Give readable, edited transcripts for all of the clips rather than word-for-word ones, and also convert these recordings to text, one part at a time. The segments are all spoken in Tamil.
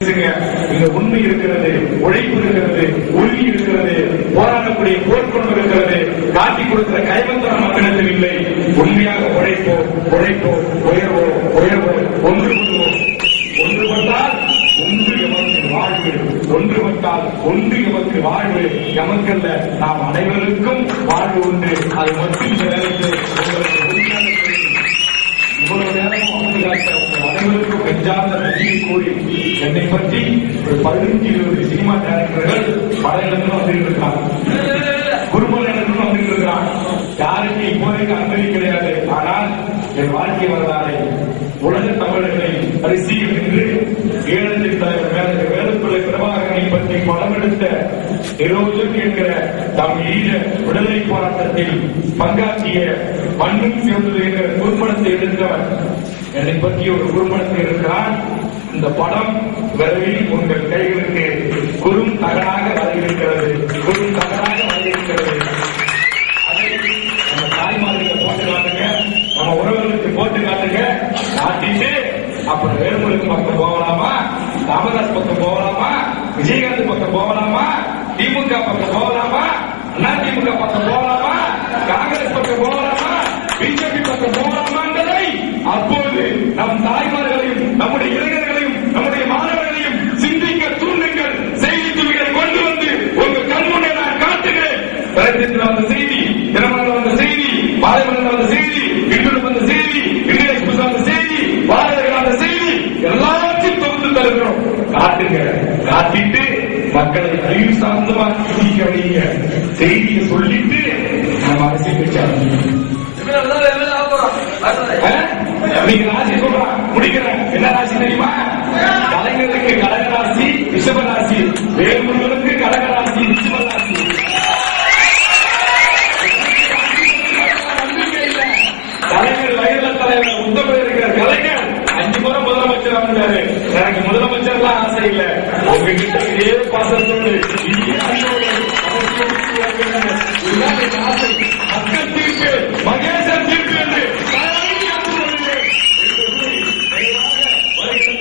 இங்க உண்மை இருக்கிறது, உழைப்பு இருக்கிறது, உறுதி இருக்கிறது, போராடக்கூடிய போர்க்குணம் இருக்கிறது. காட்டி கொடுக்கிற கைவந்தம் மக்களிடத்தில் இல்லை. உண்மையாக உழைப்போம், உயர்வோம், ஒன்றுபடுவோம். ஒன்றுபட்டால் ஒன்று எமக்கு வாழ்வு, ஒன்றுபட்டால் ஒன்று எமக்கு வாழ்வு. எமக்கல்ல, நாம் அனைவருக்கும் வாழ்வு உண்டு. அது மட்டும் உங்களுக்கு இவ்வளவு நேரம் அனைவருக்கும் பெஞ்சார்ந்த நன்றியை கூறி என்னை பற்றி ஒரு 15-20 சினிமா டைரக்டர்கள் பல இடங்களும் வந்துருக்கிறாங்க, குடும்ப இடங்களும் வந்துருக்கிறாங்க. யாருக்கு இப்போதைக்கு அனுமதி கிடையாது. ஆனால் என் வாழ்க்கை வரலாறை உலக தமிழர்களை பரிசீலில் நின்று ஈழத்தின் தலைவர் வேலுப்பிள்ளை பிரபாகரனை பற்றி படம் எடுத்த ஹீரோஜன் என்கிற தம் ஈழ விடுதலை போராட்டத்தில் பங்காற்றிய மண்ணும் சிவந்தது என்கிற குறும்படத்தை எடுத்தவர் என்னை பற்றி ஒரு குறும்படத்தை இருக்கிறார். இந்த படம் விரைவில் உங்கள் கைகளுக்கு குறும் தகடாக வரவிருக்கிறது. அதை நம்ம தாய்மார்களுக்கு போட்டு காட்டுங்க, நம்ம உறவுகளுக்கு போட்டு காட்டுங்க. காட்டிட்டு அப்புறம் வேலுமலுக்கு பக்கம் போகலாமா, ராமதாஸ் பக்கம் போகலாமா, விஜயகாந்த் பக்கம் போகலாமா, திமுக பக்கம் போகலாமா, அதிமுக பக்கம் போகலாமா, காங்கிரஸ் பக்கம் போகலாமா, பிஜேபி பக்கம் போகலாமா என்பதை அப்போது நம் தாய்மார்களையும் நம்முடைய இளைஞர்களையும் நம்முடைய மாணவர்களையும் சிந்திக்க தூண்டுங்கள். செய்தி துளிகளை கொண்டு வந்து உங்கள் கண்முன்னே நான் காட்டுகிறேன். பிரதேசத்தில் வந்த செய்தி, தினமலர் வந்த செய்தி, பாலைமலர் வந்த செய்தி, இன்று வந்த செய்தி, இந்திய எக்ஸ்பிரஸ் வந்த செய்தி, பாரதியார் வந்த செய்தி, எல்லாத்தையும் தொகுத்து தருகிறோம். காட்டுங்க, காட்டிட்டு மக்களை அறிவு சார்ந்தமா சிந்திக்க வைங்க. செய்தியை சொல்லிட்டு நம்ம அரசியல் கட்சி நீங்க ராசி சொல்றான் முடிக்கிறேன். என்ன ராசி தெரியுமா? கலைஞருக்கு கடகராசி ரிஷபராசி, வேல்முருகனுக்கு கடகராசி ரிஷபராசி. கலைஞர் வயதுல தலைவர் உத்தமர் இருக்கிற கலைஞர் 5 முறை முதலமைச்சர் ஆனாரு. எனக்கு முதலமைச்சர்லாம் ஆசை இல்லை. உங்ககிட்ட இதே பாசத்தோடு ஆசை மக்கள் தீர்ப்பு, மகேசன் தீர்ப்பு என்று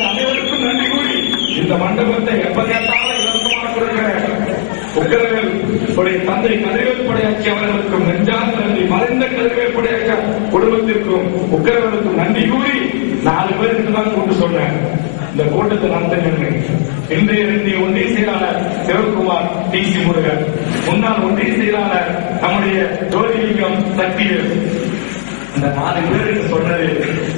அனைவருக்கும் நன்றி கூறி இந்த மண்டபத்தை எப்ப கேட்டாலும் இலவசமாக கொடுக்கிறேன். உக்கரவேல் தந்தை கதிரவேல் படையாட்சி அவர்களுக்கும் நெஞ்சார்ந்த நன்றி. மறைந்த கதிரவேல் படையாட்சி குடும்பத்திற்கும் உக்கரவேலுக்கும் நன்றி கூறி 4 பேருக்கு தான் கூட்டு சொன்னேன். இந்த கூட்டத்தை நடத்த இன்றைய ஒன்றிய செயலாளர் சிவகுமார் TC முருகன், முன்னாள் ஒன்றிய செயலாளர் நம்முடைய ஜோதிலிங்கம் சக்திவேல், இந்த 4 பேருக்கு சொன்னது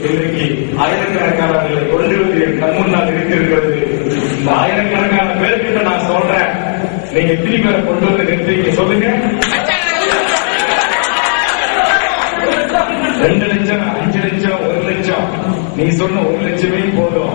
இன்றைக்கு ஆயிரக்கணக்கானவர்களை கொண்டு வந்து என் கண் முன்னால் இருக்கிறது. இந்த ஆயிரக்கணக்கான பேருக்கு நான் சொல்றேன், நீங்க எத்தனை பேரை கொண்டு வந்து நிறுத்திங்க சொல்லுங்க. 2 லட்சம், 5 லட்சம், 1 லட்சம், நீ சொன்ன 1 லட்சமே போதும்.